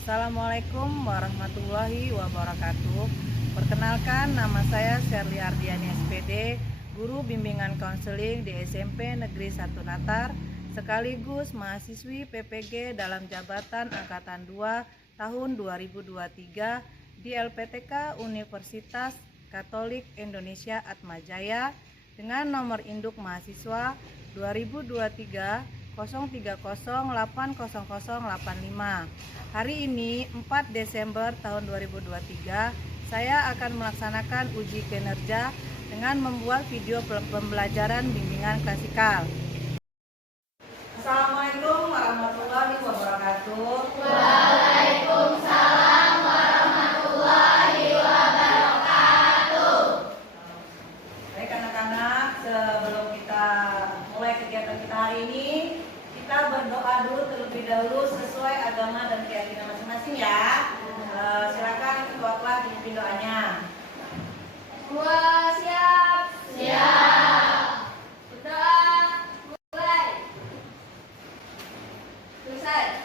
Assalamualaikum warahmatullahi wabarakatuh. Perkenalkan, nama saya Sherly Ardiani SPD, guru bimbingan konseling di SMP Negeri 1 Natar, sekaligus mahasiswi PPG dalam jabatan Angkatan 2 tahun 2023 di LPTK Universitas Katolik Indonesia Atmajaya dengan nomor induk mahasiswa 2023 0308085. Hari ini 4 Desember tahun 2023, saya akan melaksanakan uji kinerja dengan membuat video pembelajaran bimbingan klasikal. Assalamualaikum warahmatullahi wabarakatuh. Waalaikumsalam warahmatullahi wabarakatuh. Baik anak-anak, sebelum kita mulai kegiatan kita hari ini, kita berdoa dulu terlebih dahulu sesuai agama dan keyakinan masing-masing ya. Silakan ketua kelas dipimpin doanya. Semua siap? Siap. Berdoa mulai. Selesai.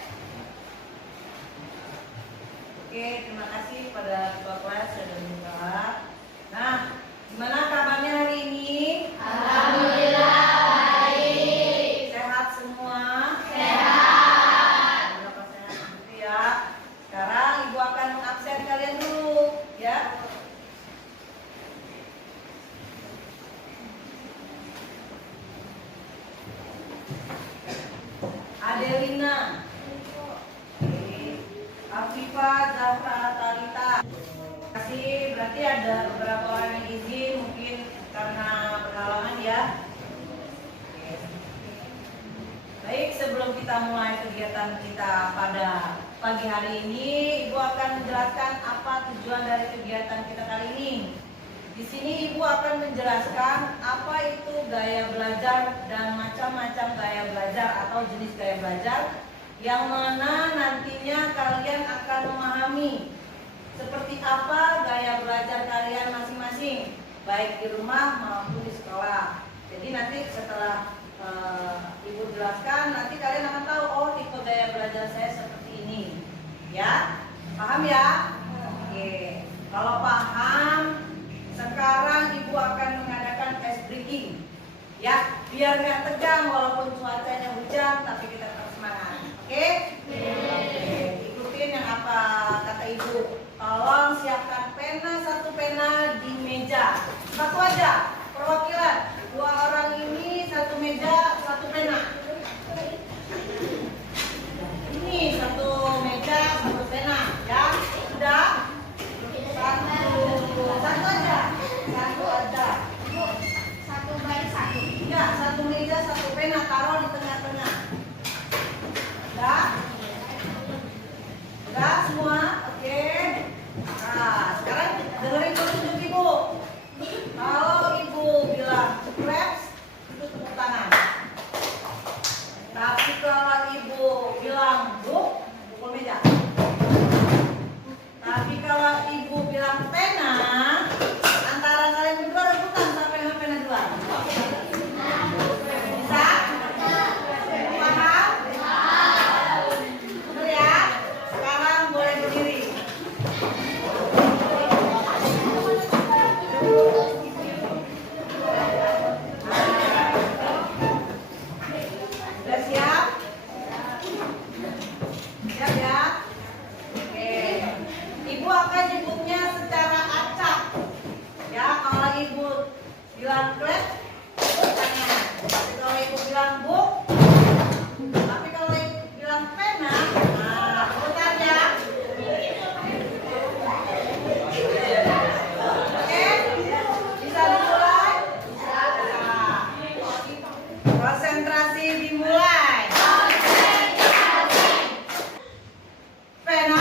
Oke, terima kasih pada ketua kelas sudah mendoa. Nah, gimana kabarnya hari ini? Alhamdulillah baik. Sehat semua? Sehat. Berapa sehat gitu ya. Sekarang ibu akan mengabsen kalian dulu ya. Adelina, Afifah, Zahra, Talita. Kasih, berarti ada beberapa orang yang izin, mungkin karena berhalangan ya. Baik, sebelum kita mulai kegiatan kita pada pagi hari ini, Ibu akan menjelaskan apa tujuan dari kegiatan kita kali ini. Di sini Ibu akan menjelaskan apa itu gaya belajar dan macam-macam gaya belajar atau jenis gaya belajar yang mana nantinya kalian akan memahami seperti apa gaya belajar kalian masing-masing, baik di rumah maupun di sekolah. Jadi nanti setelah Ibu jelaskan, nanti kalian akan tahu, oh tipe gaya belajar saya seperti ini. Ya, paham ya? Oke, kalau paham, sekarang Ibu akan mengadakan ice breaking. Ya, biar nggak tegang walaupun cuacanya hujan, tapi kita tetap semangat. Oke? Oke, ikutin yang apa kata Ibu. Tolong siapkan pena, satu pena di meja. Satu aja, perwakilan. 2 orang ini satu meja, satu pena. Ini satu meja, satu pena. Ya, sudah? Satu aja. Satu aja. Satu baik satu. Enggak, satu meja, satu pena, taruh di tengah-tengah. Udah? Udah semua? Oke. Nah, sekarang dengerin petunjuk Ibu. Kalau Ibu bilang claps, itu tepuk tangan. Tapi kalau Ibu bilang book, pukul meja. Tapi kalau Ibu bilang pena, antara kalian berdua rebutan sampai dengan pena duluan. Bisa? Paham? Betul ya? Sekarang boleh berdiri. Sudah siap? Siap ya? Oke. Ibu akan nyebutnya secara acak. Ya, kalau Ibu bilang clap, tepuk tangan. Tapi kalau Ibu bilang book, tapi kalau Ibu bilang pena, nah, putar ya. Oke? Bisa dimulai? Nah, konsentrasi dimulai. Pena.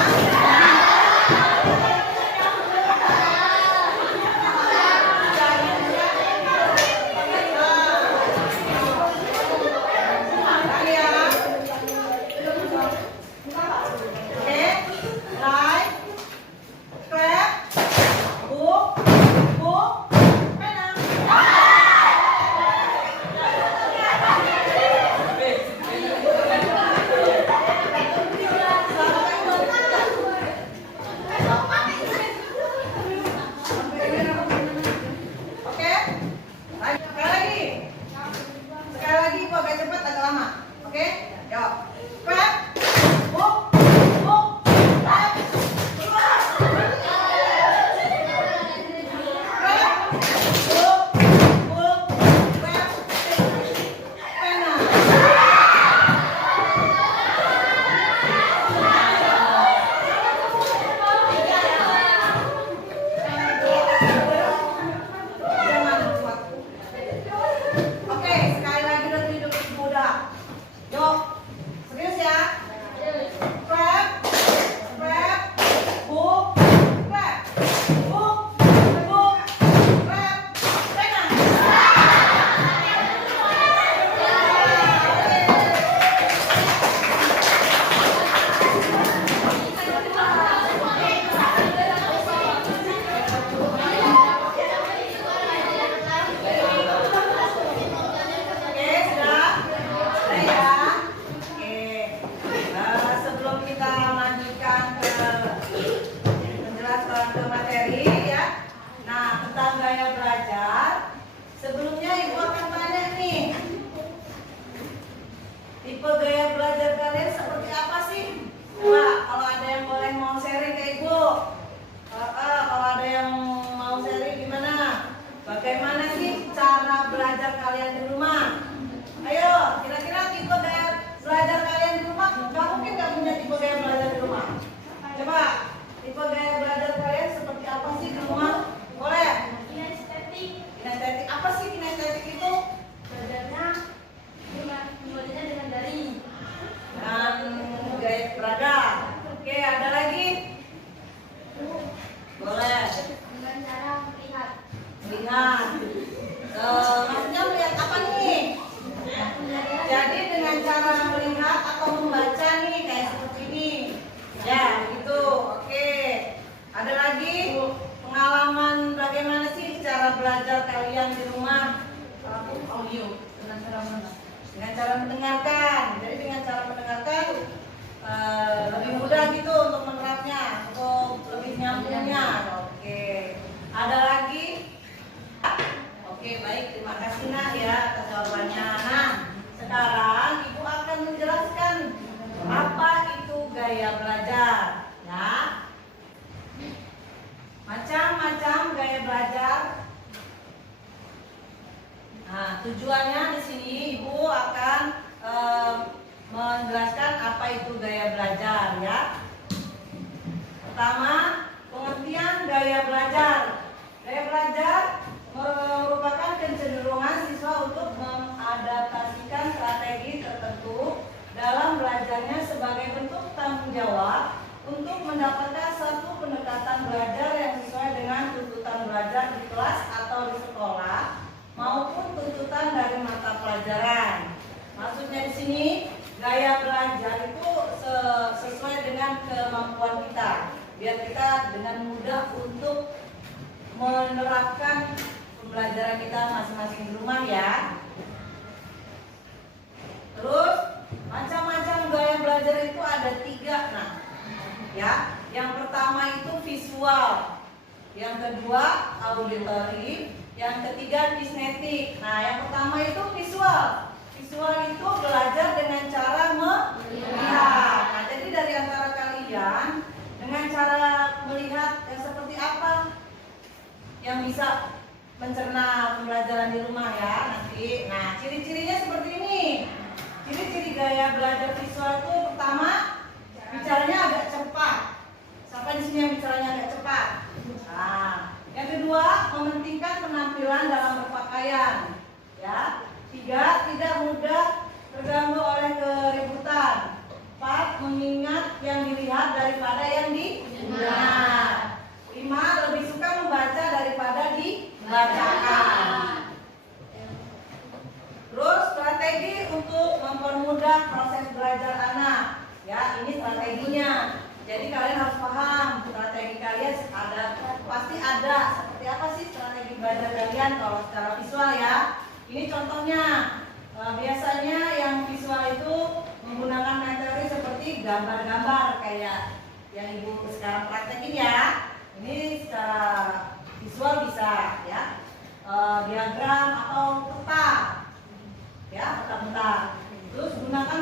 Oke? Yuk. Clap. Book. Book. Clap. Clap. Book. Book. Clap. Pena. Jangan buat. Oke, sekali lagi duduk muda. Yuk, serius ya. Clap, clap, book, clap, book, book, clap, pena. Oke, sudah? Sudah ya? Oke. Sebelum kita lanjutkan ke penjelasan ke materi ya. Nah, tentang gaya belajar. Sebelumnya Ibu akan tanya nih. Tipe gaya belajar kalian seperti apa sih? Coba kalau ada yang boleh mau sharing ke Ibu. Kalau ada yang mau sharing gimana? Bagaimana sih cara belajar kalian di rumah? Ayo, kira-kira tipe gaya belajar kalian di rumah, nggak mungkin nggak punya tipe gaya belajar di rumah. Coba, tipe gaya belajar kalian seperti apa sih di rumah? Boleh? Kinestetik. Kinestetik, apa sih kinestetik itu? Belajarnya dengan dari. Dan gaya belajar. Oke, ada lagi? Boleh. Dengan cara melihat. Lihat. Maksudnya melihat apa nih? Jadi dengan cara melihat atau membaca nih kayak seperti ini. Ya, gitu. Oke. Ada lagi pengalaman bagaimana sih cara belajar kalian di rumah? Audio dengan cara mendengar. Dengan cara mendengarkan. Jadi dengan cara mendengarkan lebih mudah gitu untuk menerapnya, untuk lebih nyambungnya. Oke. Ada lagi? Oke, baik, terima kasih Nak ya atas jawabannya. Nah, sekarang Ibu akan menjelaskan apa itu gaya belajar, ya. Macam-macam gaya belajar. Nah, tujuannya di sini Ibu akan menjelaskan apa itu gaya belajar, ya. Pertama, pengertian gaya belajar. Gaya belajar merupakan kecenderungan siswa untuk mengadaptasikan strategi tertentu dalam belajarnya sebagai bentuk tanggung jawab untuk mendapatkan satu pendekatan belajar yang sesuai dengan tuntutan belajar di kelas atau di sekolah maupun tuntutan dari mata pelajaran. Maksudnya di sini gaya belajar itu sesuai dengan kemampuan kita, biar kita dengan mudah untuk menerapkan pembelajaran kita masing-masing di rumah ya. Terus macam-macam gaya belajar itu ada 3 nah, ya. Yang pertama itu visual, yang kedua auditory, yang ketiga kinestetik. Nah, yang pertama itu visual. Visual itu belajar dengan cara melihat. Nah, jadi dari antara kalian dengan cara melihat yang seperti apa yang bisa mencerna pembelajaran di rumah ya nanti. Nah, ciri-cirinya seperti ini. Ciri-ciri gaya belajar visual itu pertama, bicaranya agak cepat. Siapa di sini yang bicaranya agak cepat? Nah, yang kedua, mementingkan penampilan dalam berpakaian. Ya. 3, tidak mudah terganggu oleh keributan. 4, mengingat yang dilihat daripada yang didengar. 5, lebih suka membaca daripada dibacakan. Terus strategi untuk mempermudah proses belajar anak. Ya, ini strateginya. Jadi kalian harus paham strategi kalian pasti ada. Seperti apa sih strategi belajar kalian kalau secara visual ya? Ini contohnya. Biasanya yang visual itu menggunakan materi seperti gambar-gambar kayak yang Ibu sekarang praktekin ya. Ini secara visual bisa ya, diagram atau peta ya, peta-peta. Terus gunakan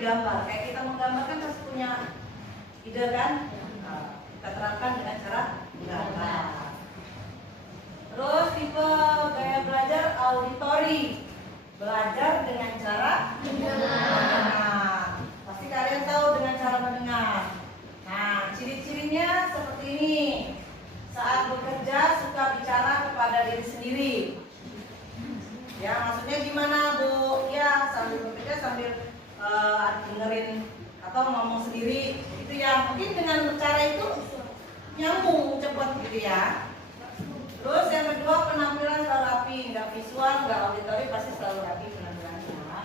digambar. Kayak kita menggambar kan pasti punya ide kan? Nah, kita terapkan dengan cara menggambar. Terus tipe gaya belajar auditory, belajar dengan cara mendengar. Pasti kalian tahu dengan cara mendengar. Nah, ciri-cirinya seperti ini. Saat bekerja suka bicara kepada diri sendiri. Ya, maksudnya gimana, Bu? Ya, sambil bekerja sambil dengerin atau ngomong sendiri gitu ya. Mungkin dengan cara itu nyambung cepat gitu ya. Terus yang kedua, penampilan selalu rapi, nggak visual, nggak auditory, pasti selalu rapi penampilannya.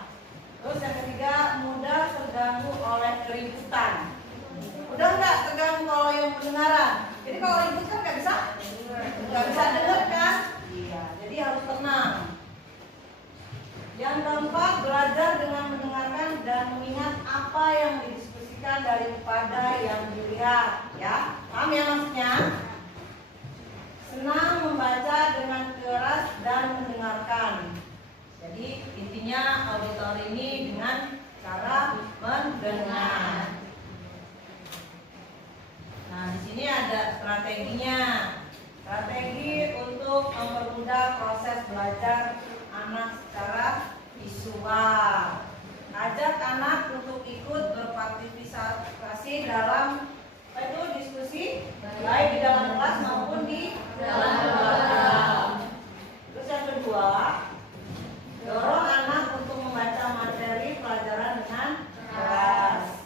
Terus yang ketiga, mudah terganggu oleh keributan. Udah nggak terganggu kalau yang pendengaran. Jadi kalau ribut kan nggak bisa dengar kan? Iya, jadi harus tenang. Yang keempat, belajar dengan mendengarkan dan mengingat apa yang didiskusikan daripada yang dilihat. Ya, paham ya maksudnya? Senang membaca dengan keras dan mendengarkan. Jadi intinya auditori ini dengan cara mendengar. Nah, di sini ada strateginya. Strategi untuk mempermudah proses belajar anak secara visual. Ajak anak untuk ikut berpartisipasi dalam diskusi, baik di dalam kelas maupun di dalam keluarga. Terus yang kedua, dorong anak untuk membaca materi pelajaran dengan keras.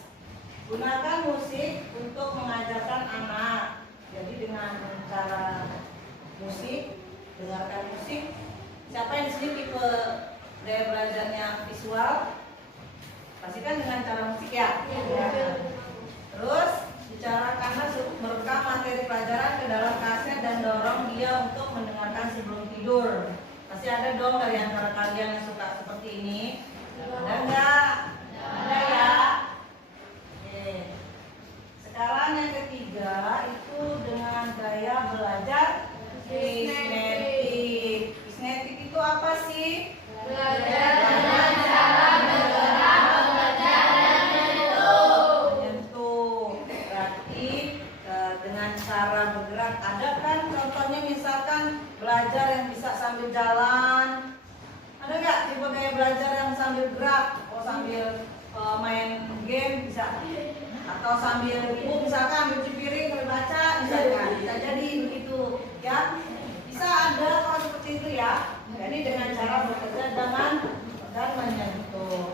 Gunakan musik untuk mengajarkan anak. Jadi dengan cara musik, dengarkan musik. Siapa yang di sini tipe gaya belajarnya visual? Pastikan dengan cara musik ya. Terus bicarakan merekam materi pelajaran ke dalam kaset dan dorong dia untuk mendengarkan sebelum tidur. Pasti ada dong dari antara kalian yang suka seperti ini. Ada enggak? Ada ya. Oke. Sekarang yang ketiga itu dengan gaya belajar kinetik. Kinetik itu apa sih? Belajar dengan cara bergerak, belajar dan menyentuh. Berarti dengan cara bergerak. Ada kan contohnya misalkan belajar yang bisa sambil jalan. Ada nggak tipe gaya belajar yang sambil gerak? Oh, sambil main game bisa. Atau sambil misalkan ambil cuci piring sambil baca, bisa jadi begitu ya. Bisa ada kalau seperti itu ya. Jadi dengan cara bekerja dan menyentuh.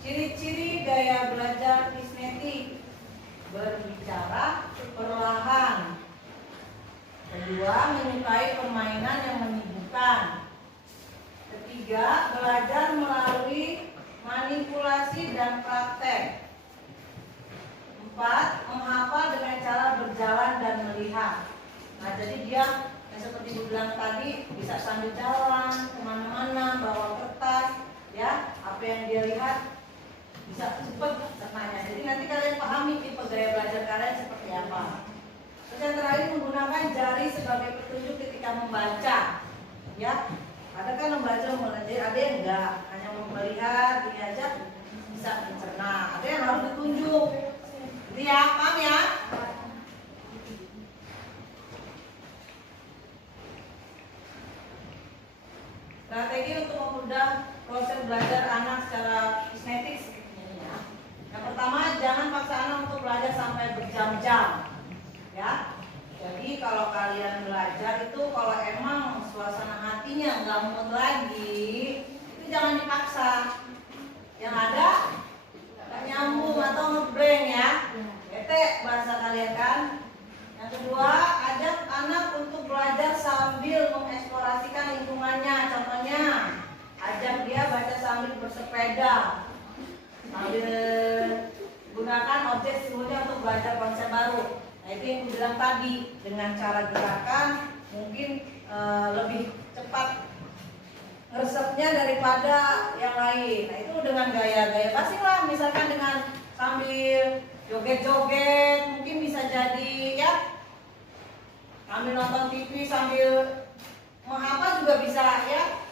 Ciri-ciri gaya belajar kinetik: berbicara perlahan. Kedua, menyukai permainan yang menyibukkan. Ketiga, belajar melalui manipulasi dan praktek. 4, menghafal dengan cara berjalan dan melihat. Nah, jadi dia yang seperti dibilang tadi bisa sambil jalan kemana-mana, bawa kertas, ya, apa yang dia lihat bisa cepat cernanya. Jadi nanti kalian pahami tipe gaya belajar kalian seperti apa. Terus yang terakhir, menggunakan jari sebagai petunjuk ketika membaca, ya. Ada kan membaca ada yang enggak, hanya melihat, ini aja bisa mencerna. Ada yang harus ditunjuk. Jadi ya, paham ya? Strategi untuk mempermudah proses belajar anak secara kinetik seperti ini ya. Yang pertama, jangan paksa anak untuk belajar sampai berjam-jam. Ya. Jadi kalau kalian belajar itu kalau emang suasana hatinya nggak mood lagi, itu jangan dipaksa. Yang ada nggak nyambung atau ngeblank ya. Bete bahasa kalian kan. Yang kedua, ajak anak untuk belajar sambil mengeksplorasikan lingkungannya. Contohnya, ajak dia baca sambil bersepeda, sambil gunakan objek stimulnya untuk belajar konsep baru. Nah, itu yang aku bilang tadi, dengan cara gerakan mungkin lebih cepat ngeresepnya daripada yang lain. Nah, itu dengan gaya-gaya pasti lah, misalkan dengan sambil joget-joget mungkin bisa jadi ya, sambil nonton TV sambil menghafal juga bisa ya.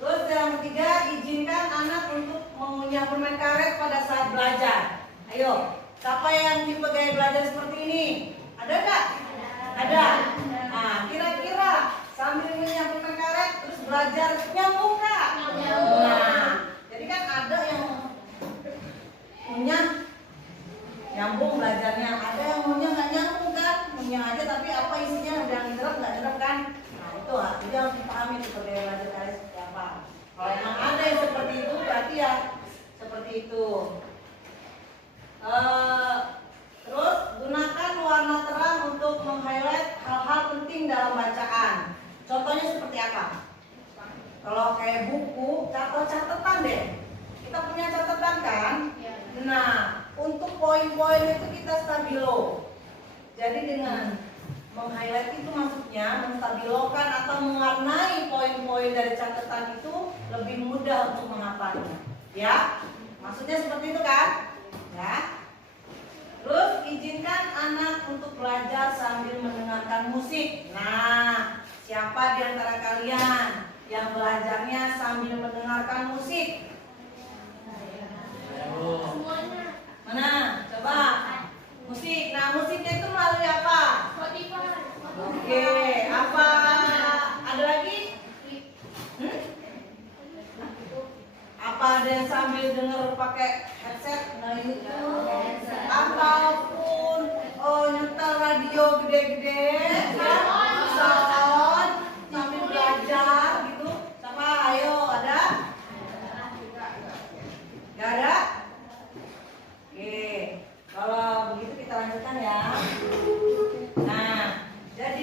Terus yang ketiga, izinkan anak untuk mengunyah permen karet pada saat belajar? Ayo, siapa yang tipe gaya belajar seperti ini? Ada nggak? Ada. Nah, kira-kira sambil mengunyah permen karet terus belajar nyambung nggak? Nah, jadi kan ada yang ngunyah nyambung belajarnya, ada yang ngunyah nggak nyambung kan? Ngunyah aja tapi apa isinya udah nyerap nggak nyerap kan? Nah itu jadi harus dipahami tipe gaya belajar kalian seperti apa. Kalau emang ada yang seperti itu berarti ya seperti itu. Terus gunakan warna terang untuk meng-highlight hal-hal penting dalam bacaan. Contohnya seperti apa? Kalau kayak buku atau catatan deh. Kita punya catatan kan? Nah, untuk poin-poin itu kita stabilo. Jadi dengan meng-highlight itu maksudnya menstabilokan atau mewarnai poin-poin dari catatan itu lebih mudah untuk menghafalnya. Ya? Maksudnya seperti itu kan? Ya. Terus izinkan anak untuk belajar sambil mendengarkan musik. Nah, siapa di antara kalian yang belajarnya sambil mendengarkan musik? Mana? Coba. Musik. Nah, musiknya itu melalui apa? Oke, apa? Ada lagi? Apa ada yang sambil dengar pakai headset? Nah itu. Ataupun nyetel radio gede-gede, ya, sound sambil belajar gitu. Siapa? Ayo, ada? Gak ada? Oke, kalau begitu kita lanjutkan ya. Nah, jadi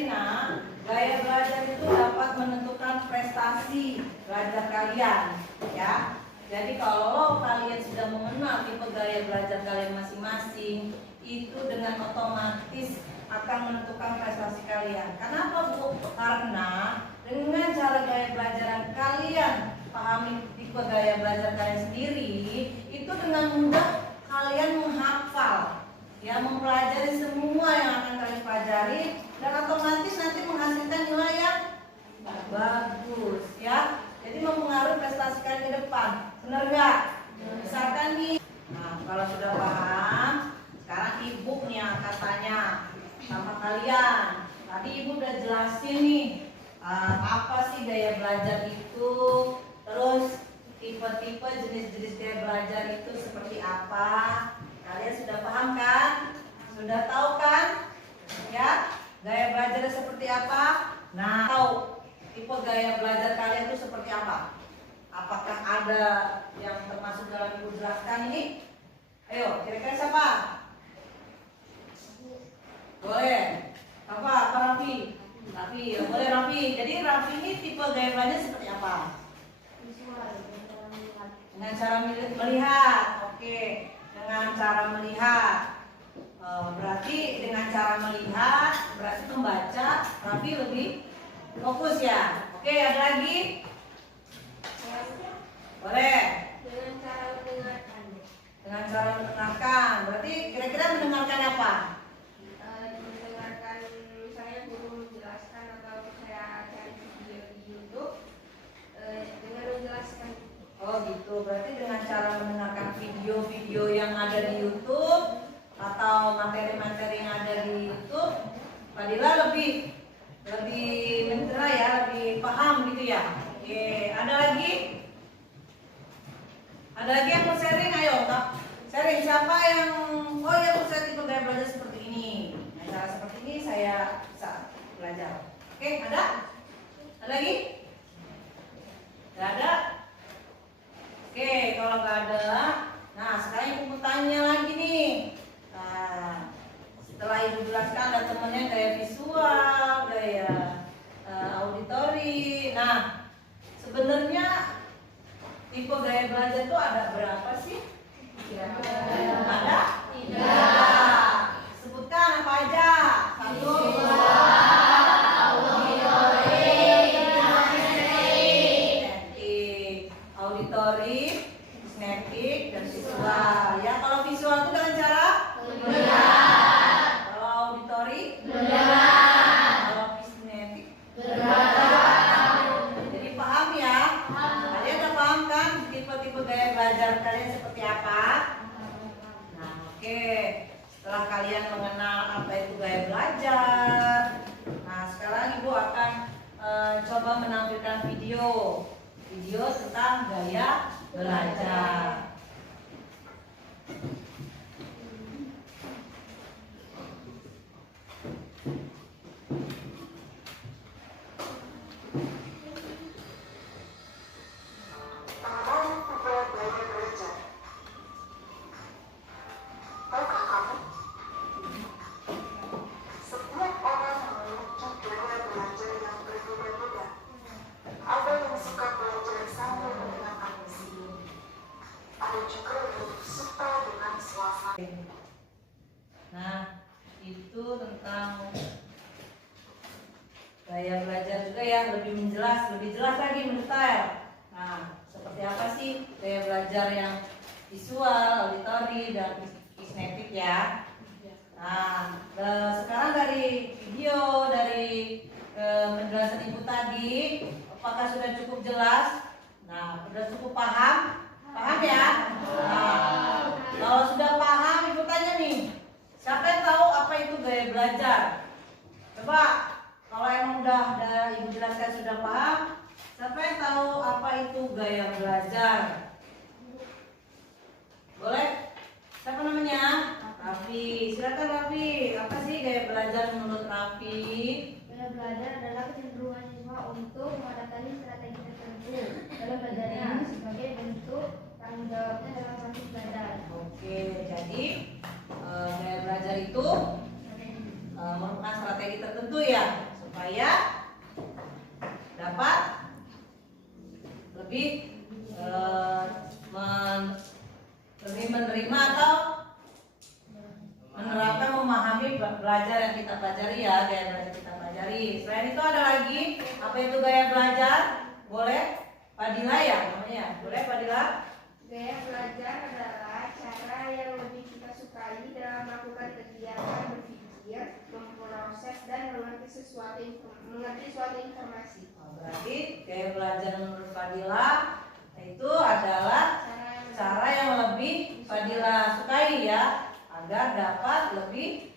gaya belajar itu dapat menentukan prestasi belajar kalian, ya. Jadi kalau kalian sudah mengenal tipe gaya belajar kalian masing-masing, itu dengan otomatis akan menentukan prestasi kalian. Kenapa, Bu? Karena dengan cara gaya belajar kalian pahami tipe gaya belajar kalian sendiri, itu dengan mudah kalian menghafal, ya, mempelajari semua yang akan kalian pelajari dan otomatis nanti menghasilkan nilai yang bagus, ya. Jadi mempengaruhi prestasi kalian ke depan. Benar nggak? Misalkan nih, nah kalau sudah paham, sekarang ibu nih yang akan tanya sama kalian. Tadi ibu udah jelasin nih apa sih gaya belajar itu, terus tipe-tipe jenis-jenis gaya belajar itu seperti apa. Kalian sudah paham kan? Sudah tahu kan? Ya, gaya belajar seperti apa? Nah, tahu tipe gaya belajar kalian itu seperti apa? Apakah ada yang termasuk dalam ibu jelaskan ini? Ayo, kira-kira siapa? Boleh. Apa Raffi? Raffi, ya boleh Raffi. Jadi Raffi ini tipe gaya belajar seperti apa? Dengan cara melihat. Oke, dengan cara melihat. Berarti dengan cara melihat, berarti membaca, Raffi lebih fokus ya. Oke, ada lagi? Boleh. Dengan cara mendengarkan. Dengan cara mendengarkan. Berarti kira-kira mendengarkan apa? Mendengarkan misalnya guru menjelaskan atau saya cari video di YouTube dengan menjelaskan. Oh gitu. Berarti dengan cara mendengarkan video-video yang ada di YouTube atau materi-materi yang ada di YouTube, Fadila lebih mencera ya, lebih paham gitu ya. Oke, ada lagi? Ada lagi yang mau sharing? Ayo, Kak. Sharing siapa yang ya saya tipe gaya belajar seperti ini. Nah, cara seperti ini saya bisa belajar. Oke, ada? Ada lagi? Gak ada? Oke, kalau gak ada, nah sekarang ibu mau tanya lagi nih. Nah, setelah ibu jelaskan ada temennya gaya visual, gaya auditori. Nah, sebenarnya tipe gaya belajar itu ada berapa sih? Ada? Tidak. Sebutkan apa aja? 1, 2, auditori, sinestetik, dan visual. Ya, kalau visual itu dengan cara? Kalau auditori? Kalau sinestetik? Jadi paham ya? Kalian udah paham kan tipe-tipe gaya belajar kalian apa? Nah, oke. Setelah kalian mengenal apa itu gaya belajar, nah sekarang Ibu akan coba menampilkan video tentang gaya belajar. Nah, itu tentang gaya belajar juga ya, lebih jelas lagi mendetail. Nah, seperti apa sih gaya belajar yang visual, auditory, dan kinestetik ya? Nah, sekarang dari video, dari penjelasan Ibu tadi, apakah sudah cukup jelas? Nah, sudah cukup paham? Paham ya? Nah, kalau sudah paham, Ibu tanya nih, siapa yang tahu apa itu gaya belajar? Coba, kalau emang udah Ibu jelaskan sudah paham, siapa yang tahu apa itu gaya belajar? Boleh? Siapa namanya? Raffi. Silakan Raffi. Apa sih gaya belajar menurut Raffi? Gaya belajar adalah kecenderungan siswa untuk mengadaptasi strategi tertentu dalam belajarnya sebagai bentuk tanggung jawabnya dalam proses belajar. Oke, jadi gaya belajar itu merupakan strategi tertentu ya, supaya dapat lebih menerima atau menerapkan, memahami belajar yang kita pelajari ya, gaya belajar kita pelajari. Selain itu ada lagi, apa itu gaya belajar? Boleh Fadila ya namanya? Boleh Fadila? Gaya belajar adalah cara yang lebih kita sukai dalam melakukan kegiatan berpikir, memproses, dan mengerti suatu informasi. Berarti gaya belajar menurut Fadila itu adalah cara yang lebih Fadila sukai ya, agar dapat lebih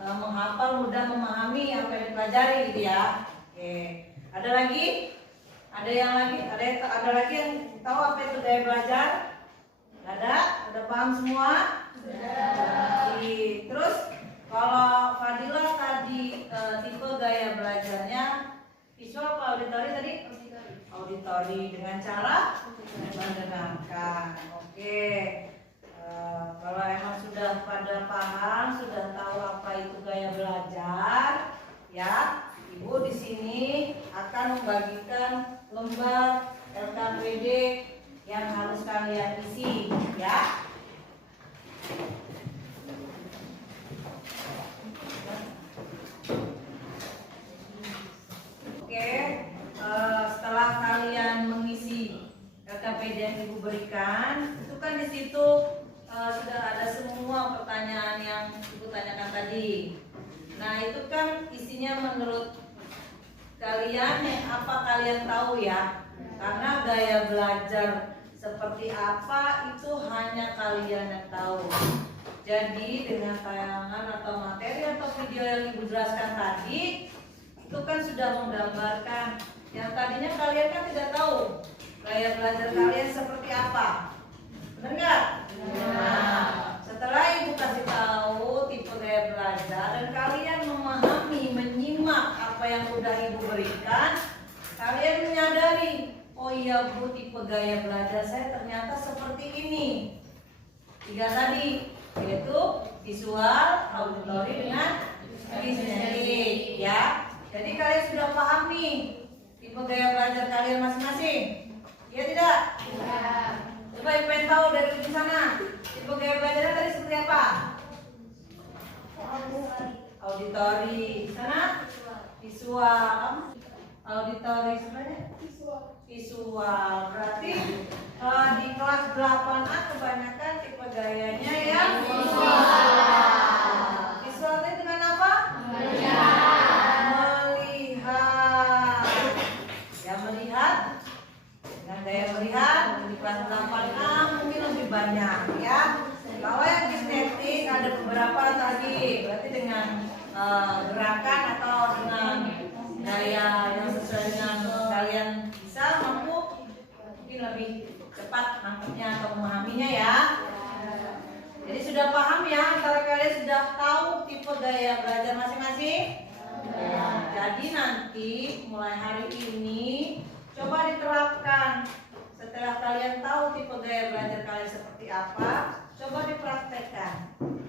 menghafal, mudah memahami apa yang dipelajari gitu ya. Oke. Ada lagi? Ada lagi yang tahu apa itu gaya belajar? Ada? Udah paham semua? Sudah. Terus kalau Fadila tadi tipe gaya belajarnya visual apa auditory tadi? Auditory dengan cara mendengarkan. Oke. Kalau emang sudah pada paham, sudah tahu apa itu gaya belajar, ya, Ibu di sini akan membagikan lembar LKPD yang harus kalian isi, ya. Oke, setelah kalian mengisi LKPD yang Ibu berikan, itu kan di situ sudah ada semua pertanyaan yang Ibu tanyakan tadi. Nah, itu kan isinya menurut kalian apa kalian tahu ya? Karena gaya belajar seperti apa itu hanya kalian yang tahu. Jadi dengan tayangan atau materi atau video yang Ibu jelaskan tadi, itu kan sudah menggambarkan yang tadinya kalian kan tidak tahu gaya belajar kalian seperti apa. Benar nggak? Nah, setelah Ibu kasih tahu tipe gaya belajar dan kalian memahami, menyimak apa yang sudah Ibu berikan, kalian menyadari, oh iya Bu, tipe gaya belajar saya ternyata seperti ini. 3 tadi, yaitu visual, auditory, dengan kinestetik, ya. Jadi kalian sudah paham nih tipe gaya belajar kalian masing-masing. Iya tidak? Iya. Coba yang pengen tahu dari di sana, tipe gaya belajarnya tadi seperti apa? Auditory. Sana? Visual. Auditory sebenarnya? Visual. Berarti di kelas 8A kebanyakan tipe gayanya yang visual. Visualnya dengan apa? Melihat. Ya, melihat. Dengan gaya melihat di kelas 8A mungkin lebih banyak ya. ya. Kalau yang kinetik ada beberapa tadi, berarti dengan gerakan atau dengan gaya yang sesuai dengan kalian bisa mampu mungkin lebih cepat nangkepnya atau memahaminya ya. Jadi sudah paham ya, antara kalian sudah tahu tipe gaya belajar masing-masing? Ya, jadi nanti mulai hari ini coba diterapkan. Setelah kalian tahu tipe gaya belajar kalian seperti apa, coba dipraktekkan.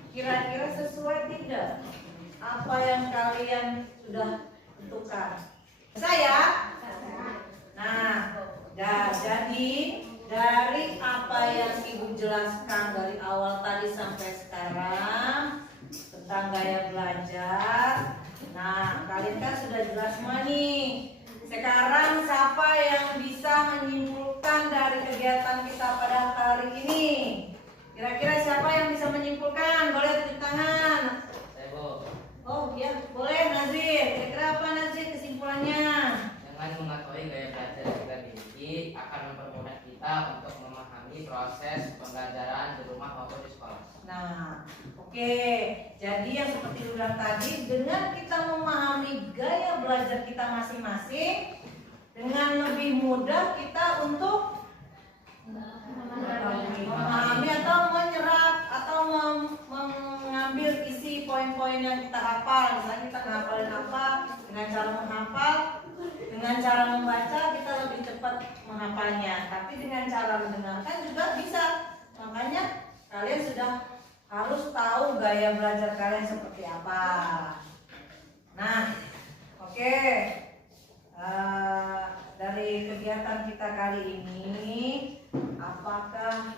Kira-kira sesuai tidak apa yang kalian sudah tentukan? Saya? Nah, jadi dari apa yang Ibu jelaskan dari awal tadi sampai sekarang tentang gaya belajar, nah kalian kan sudah jelas semua nih. Sekarang siapa yang bisa menyimpulkan dari kegiatan kita pada hari ini? Kira-kira siapa yang bisa menyimpulkan? Boleh tunjuk tangan. Oh iya, boleh Nazir. Kira-kira apa Nazir kesimpulannya? Dengan mengetahui gaya belajar yang kita miliki akan mempermudah kita untuk memahami proses pembelajaran di rumah maupun di sekolah. Nah, oke. Jadi yang seperti bilang tadi, dengan kita memahami gaya belajar kita masing-masing, dengan lebih mudah kita untuk memahami atau menyerap atau mengambil isi poin-poin yang kita hafal. Misalnya kita menghafalin apa, dengan cara menghafal, dengan cara membaca kita lebih cepat menghafalnya. Tapi dengan cara mendengarkan juga bisa. Makanya kalian sudah harus tahu gaya belajar kalian seperti apa. Nah, oke. Dari kegiatan kita kali ini, apakah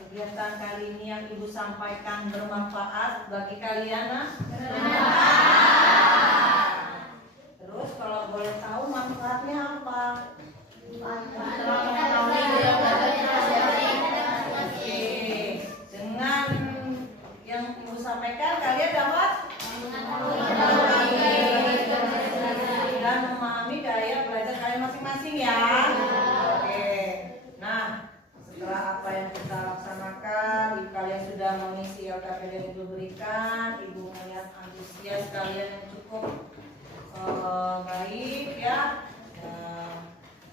kegiatan kali ini yang Ibu sampaikan bermanfaat bagi kalian? Nah? Terus kalau boleh tahu manfaatnya apa? Dengan yang Ibu sampaikan kalian dapat dan memahami gaya belajar kalian masing-masing ya. Oke. Nah, setelah apa yang kita laksanakan, Ibu kalian sudah mengisi LKPD yang Ibu berikan, Ibu melihat antusias kalian yang cukup baik ya.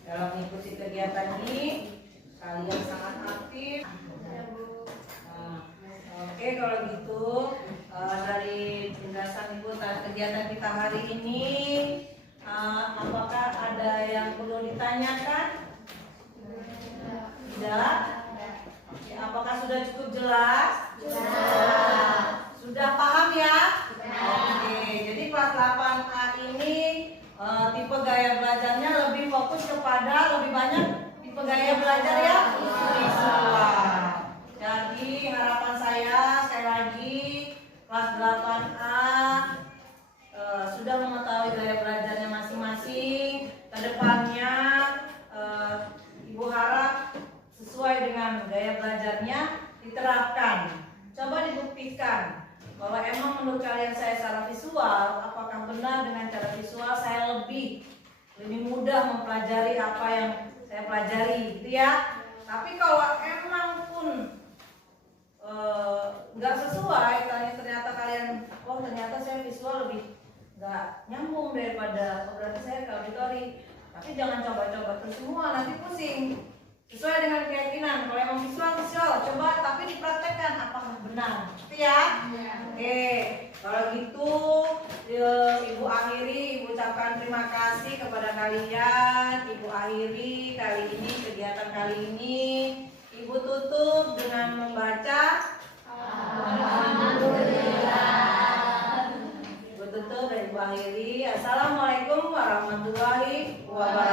Dalam mengikuti kegiatan ini, kalian sangat aktif. Oke, kalau gitu dari penjelasan Ibu tentang kegiatan kita hari ini, apakah ada yang perlu ditanyakan? Tidak? Oke, apakah sudah cukup jelas? Sudah paham ya? Oke, jadi kelas 8A ini tipe gaya belajarnya lebih fokus kepada lebih banyak tipe gaya belajar ya visual. Jadi harapan saya sekali lagi kelas 8A sudah mengetahui gaya belajarnya masing-masing. Kedepannya Ibu harap sesuai dengan gaya belajarnya diterapkan. Coba dibuktikan bahwa emang menurut kalian saya secara visual, apakah benar dengan cara visual saya lebih mudah mempelajari apa yang saya pelajari, gitu ya. Tapi kalau emang pun nggak sesuai, ternyata kalian, oh ternyata saya visual lebih nggak nyambung daripada, berarti saya ke auditori. Tapi jangan coba-coba terus semua, nanti pusing. Sesuai dengan keyakinan, kalau emang visual, coba tapi dipraktekkan apakah benar, gitu ya? Oke, kalau gitu Ibu akhiri, Ibu ucapkan terima kasih kepada kalian. Ibu akhiri kali ini, kegiatan kali ini. Ibu tutup dengan membaca Alhamdulillah. Ibu tutup dan Ibu akhiri. Assalamualaikum warahmatullahi wabarakatuh.